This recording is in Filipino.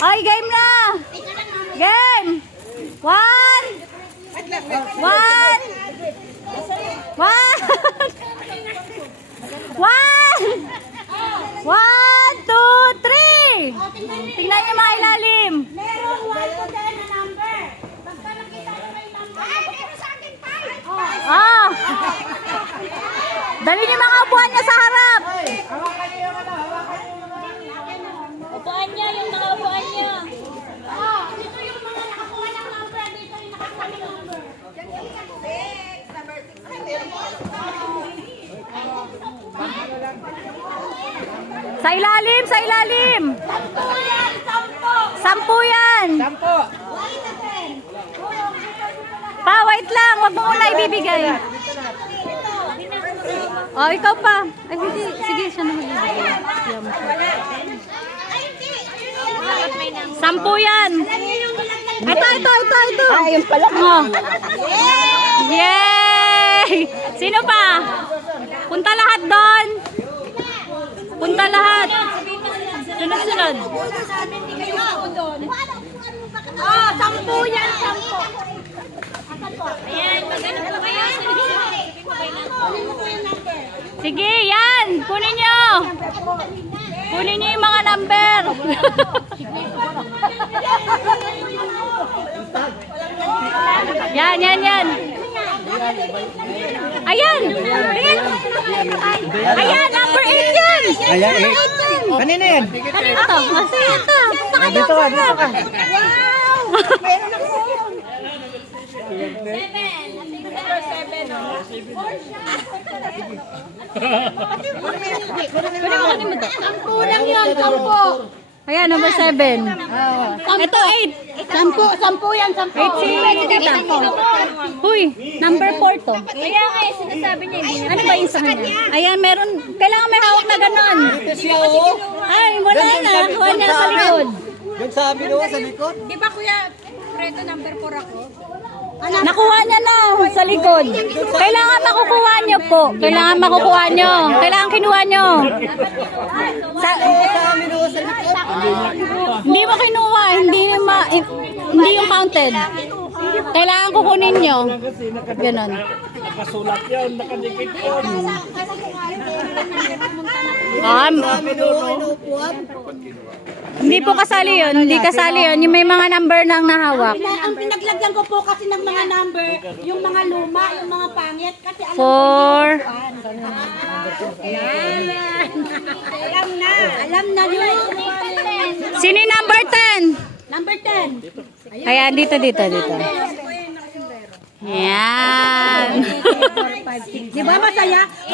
Ay, game na! Game! 1! 1! 1! 1! 2, 3! Tingnan niyo mga ilalim. Merong 1 to 10 na number. Basta nakita nyo may number. Ay, meron sa akin 5. Ah! Dali niyo mga upuan niya sa harap. Upuan niya, yung mga upuan niya. Dito yung mga nakakuha ng number. Dito yung nakakuha ng number. Sa ilalim, sa ilalim. 10 yan, 10. 10 yan. 10. Pa, wait lang. Wag mo muna ibibigay. Oh, ikaw pa. Ay, hindi. Sige, siya naman. Siya mo siya. 10 yan. Ito. Ayun pala. Oh. Yay! Sino pa? Punta lahat doon. Punta lahat. Sunod-sunod. 10 yan, 10. Ayan, maganda po kayo. Kunin mo po yung number. Sige, yan. Kunin nyo. Kunin nyo yung mga number. Yan. Ayan. Ayan, number 8 yan. Ayan, 8. Kanina yan. Kanina to? Masaya to. Dito ka. Meron ako. 7. Kulang yun, 10. Ayan, number 7. Ito, 8. 10 yan, 10. 8 si Tita. Huy, number 4 to. Kaya nga sinasabi niya, hindi Ano ba yung sa kanya? Ayan, meron. Kailangan may hawak na ganon. Ay, wala na. Kuha niya sa likod. Doon sa binuwa sa likod. Di ba kuya, Fredo number 4 ako? Nakuha niya na sa likod. Kailangan makukuha niyo po. Kailangan makukuha niyo. Kailangan kinuha niyo. Sa, Binuwa sa likod. hindi mo kinuha. Hindi yung counted. Kailangan kukunin niyo. Ganon. Nakasulat yun, nakadikit yun. Hindi po kasali yun. Hindi kasali yun. Yung may mga number nang nahawak. Ang pinaglagyan ko po kasi ng mga number, yung mga luma, yung mga pangit, kasi 4. alam na yun. Sino yung number 10? Number 10. Ayan, dito. Ayan. Di ba masaya?